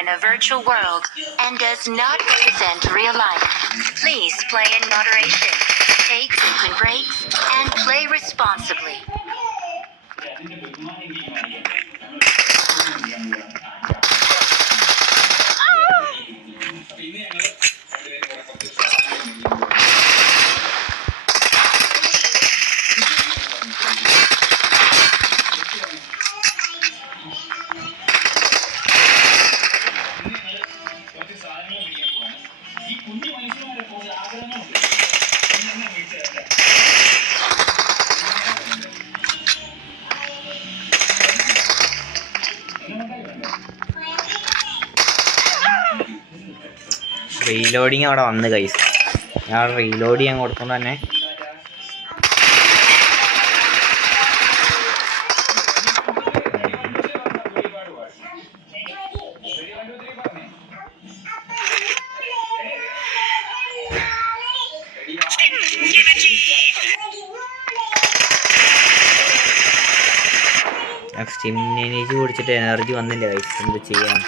in a virtual world and does not represent real life. Please play in moderation, take frequent breaks, and play responsibly. Reloading അവിടെ വന്ന് കൈസ് ഞാൻ reload ചെയ്യാൻ കൊടുക്കുമ്പോൾ തന്നെ സ്റ്റിമിനേജ് കുടിച്ചിട്ട് energy വന്നില്ല കൈസ് എന്ത് ചെയ്യാൻ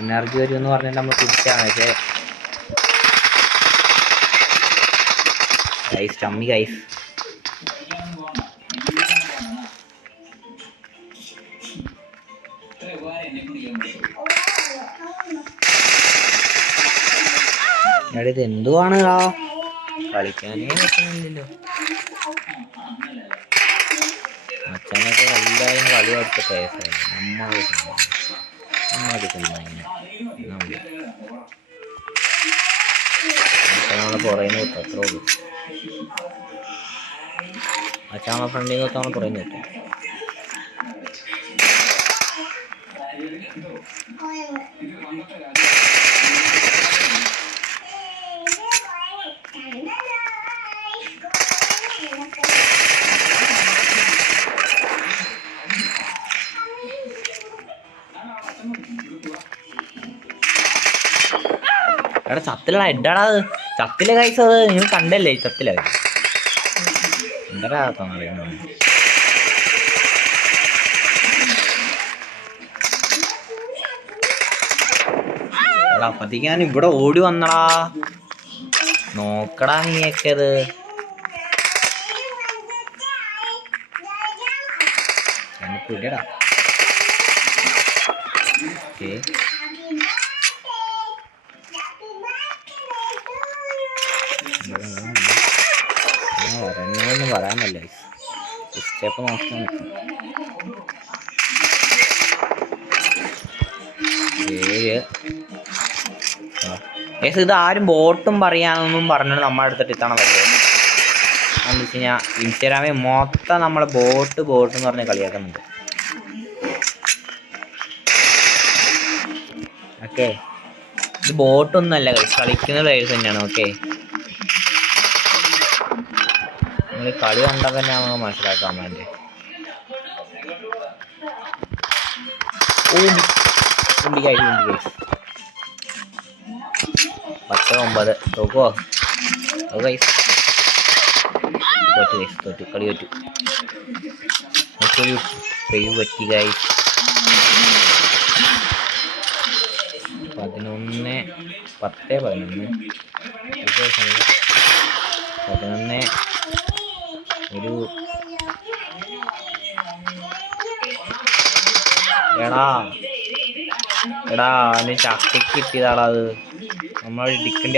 എനർജി വരും എന്ന് പറഞ്ഞിട്ട് നമ്മൾ കുടിച്ചാണ്. പക്ഷേ ടമ്മി ഗൈസ് എടാ ഇത് എന്തുവാണ് കളിക്കാനേ പറ്റുന്നില്ലല്ലോ. മച്ചാനൊക്കെ എല്ലാവരും കളി അടുത്ത കേസായി നമ്മൾ നമ്മളെ പുറകെ നിർത്തും അത്രേ ഉള്ളൂ അച്ഛൻ നമ്മളെ ഫ്രണ്ടിൽ നിർത്താൻ ഇത് പുറകെ നിർത്തും എടാ ചത്തിലടാ എഡാടാ അത്? ചത്തിൽ കഴിച്ച അത്. നിങ്ങൾ കണ്ടല്ലേ ചത്തില? എന്താ പറയുന്നത്? എടാ അപ്പത്തേക്ക് ഞാൻ ഇവിടെ ഓടി വന്നടാ. നോക്കടാ നീയൊക്കെ അത് പിടിയടാ. ഓക്കേ. ഒരെണ്ണമൊന്നും പറയാനല്ല സ്റ്റെപ്പ് നോക്കി ഏസ് ഇത് ആരും ബോട്ടും പറയാനൊന്നും പറഞ്ഞു നമ്മുടെ അടുത്തിട്ട് ഇത്തവണ വരുന്നത് എന്താണെന്ന് വെച്ച് കഴിഞ്ഞാൽ ഇൻസ്റ്റാഗ്രാമിൽ മൊത്തം നമ്മളെ ബോട്ട് ബോട്ട് എന്ന് പറഞ്ഞ് കളിയാക്കുന്നുണ്ട്. ഓക്കെ ഇത് ബോട്ടൊന്നുമല്ല കളിക്കുന്ന പ്ലേയേഴ്സ് തന്നെയാണ് ഓക്കെ നിങ്ങൾ കളി കണ്ടാൽ തന്നെ നമുക്ക് മനസ്സിലാക്കാൻ വേണ്ടി. പത്ത് ഒമ്പത്. നോക്കുവോ ഓ കൈസ് തോറ്റു ഗൈസ് തോറ്റു. കളി തോറ്റു. നമുക്കൊരു പെയ്യ് പറ്റി കൈസ് പതിനൊന്ന് പത്ത് പതിനൊന്ന്. പതിനൊന്ന് ഒരു എടാ എടാ അവന് ചക്കയ്ക്ക് കിട്ടിയതാടാ അത്. നമ്മൾ ഇടിക്കണ്ട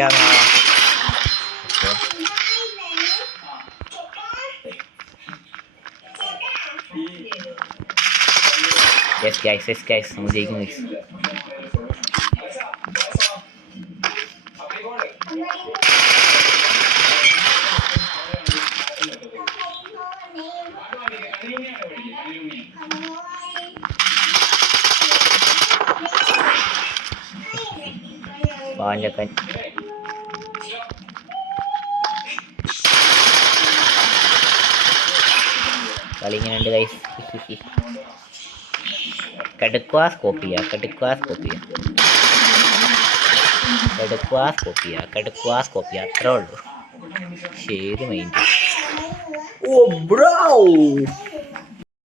യെസ് ഗൈസ് യെസ് ഗൈസ് നമ്മൾ ജയിക്കും ഗൈസ് പാഞ്ഞക്കൻ കളി ഇങ്ങനെയുണ്ട് ഗൈസ് കടുക്കുക സ്കോപ്പ് ചെയ്യുക കടുക്കുക സ്കോപ്പ് ചെയ്യുക കടുക്കുക സ്കോപ്പ് ചെയ്യുക കടുക്കുക സ്കോപ്പ് ചെയ്യുക അത്രേ ഉള്ളൂ. ശരി മൈൻഡ്. ഓ ബ്രോ.